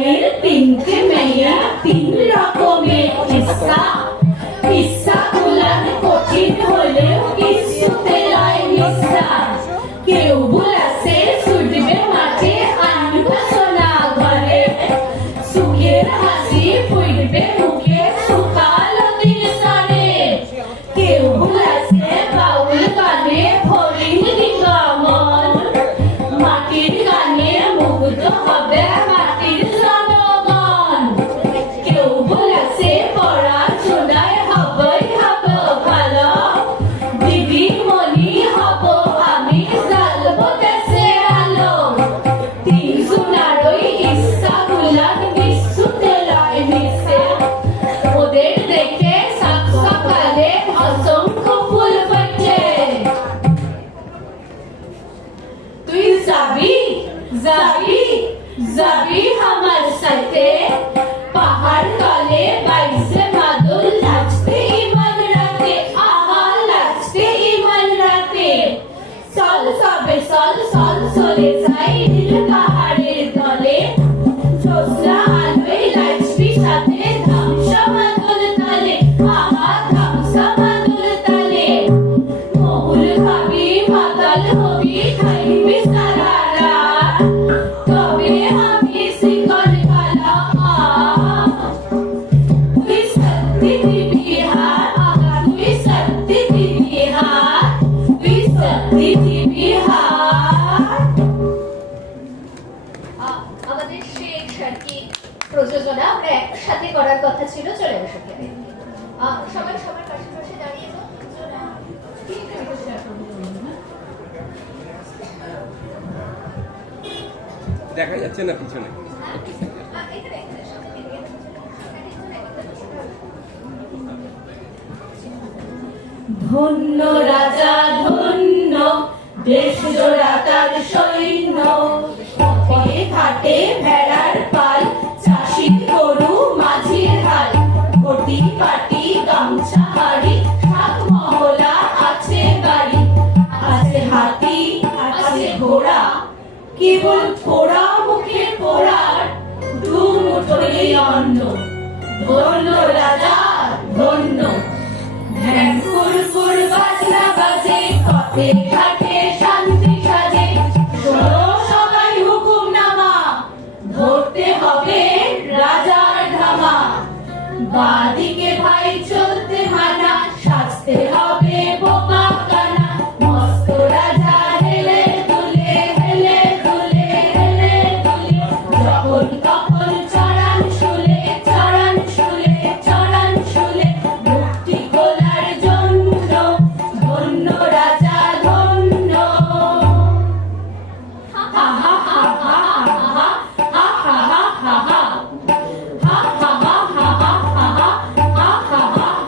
এর তিনটে মেয়া তিন রকমের কিস্সা কিস্সা গুলান কঠিন হলেও কিচ্ছুতে লয় নিঃশ্বাস কেউ বলেছে ছুটবে মাঠে আনবে সোনা ঘরে সুখের হাসি ফুটবে মুখে সুখালো দিল সরে কেউ বলেছে বাউল গানে ফরিং নিগমন মাটির গানে মুগ্ধ হবে মাটির জনগণ কেউ বলেছে পড়াশোনায় হবই হব ভালো দিদিমণি হব আমি জ্বালবো দেশে আলো তিন সোনারই ইচ্ছা গুলান বিশ্বতে লয় মিশে ওদের দেখে সকালে অসংখ্য ফুল ফোটে তুই যাবি যাবি যাবি আমার সাথে পাহাড় তলে বাইসে মাদুল নাচতে ইমান রাতে আহা নাচতে ইমান রাতে চল সবে চল চল চলে যাই নীল পাহাড়ের তলে জ্যোৎস্না আলোয় নাচবি সাথে ধামসা মাদুল তালে আহা ধামসা মাদুল তালে মহুল খাবি মাতাল হবি খাইবি সারা রাত তবে আমি শিকল কালা তুই সত্যি দিবি হার আহা তুই সত্যি দিবি হার তুই সত্যি দিবি হার আমাদের শেখ সার্কিট প্রযোজনা আমরা একসাথে করার কথা ছিল চলে আসো এখানে সবাই সবার পাশাপাশি দাঁড়িয়ে যাও দেখা যাচ্ছে না পিছনে ধন্য রাজা ধন্য দেশ জোড়া তার সৈন্য পথে ঘাটে ভেড়ার পাল চাষি গরু মাঝির হাল ঘটি পাটি গামছা হাড়ি সাত মহলা আছে গাড়ি আছে হাতি আছে ঘোড়া কেবল পোড়া মুখে পোড়ার দু মুঠোই অন্ন ধন্য রাজা ধন্য ধ্যান ফুরফুর বাজনা বাজে পথে ঘাটে শান্তি সাজে শোনো সবাই হুকুম নামা ধরতে হবে রাজার ধামা বাদিকে ভাই চলতে মানা সাজতে হবে বোকা কানা মস্ত রাজা হেলে দুলে হেলে দুলে হেলে দুলে যখন তখন চড়ান শুলে চড়ান শুলে চড়ান শুলে মুক্তি খোলার জন্য ধন্য রাজা ধন্য হা হা হা হা হা হা হা হা হা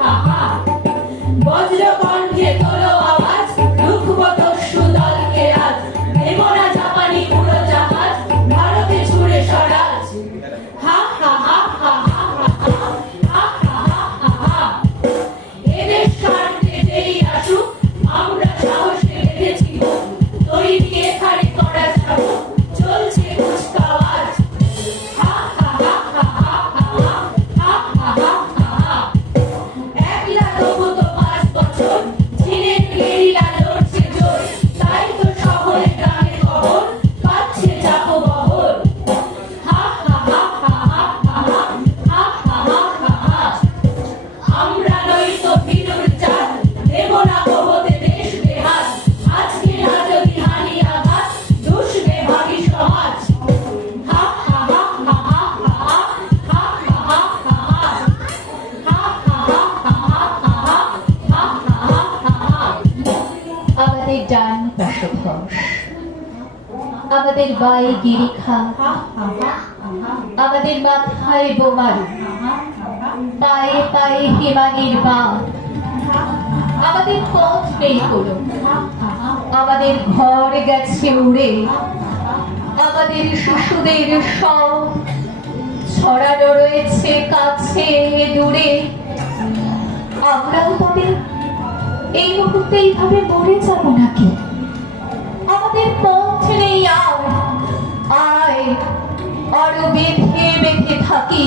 হা হা বজ্র কণ্ঠে তোলো আওয়াজ রুখবো দস্যু দলকে আজ দেব না জাপানি উড়ো জাহাজ ভারতে ছুড়ে স্বরাজ হা হা হা হা হা হা হা হা হা হা এদের স্বার্থে যেই আসুক আমরা সাহসে বেঁধেছি তৈরি এখানে করা যাব চলছে কুচকাওয়াজ হা হা হা হা হা হা হা হা হা হা একলা তবু তো 5 বছর চীনের গেরিলা লড়ছে জোর তাই তো শহরে গ্রামে খবর পাচ্ছে চাপো বহর হা হা হা হা হা হা হা হা হা হা আমরা নই তো ভিড়ুর চাঁদ দেব না হতে দেশ বেহাত আজকে না যদি হানি আঘাত দুষবে ভাবি সমাজ হা হা হা হা হা হা হা হা হা আমাদের ডান পাশে ধস আমাদের বাই গিরিখা আমাদের মাথায় বোমার পায়ে পায়ে হিমানির বাঁধ আমাদের পথ নেই কোনো আমাদের ঘর গেছে উড়ে আমাদের শিশুদের সব ছড়ানো রয়েছে কাছে দূরে আমরাও তবে এই মুহূর্তে এইভাবে মরে যাবো নাকি আমাদের পথ নেই আর আয় আরো বেঁধে কি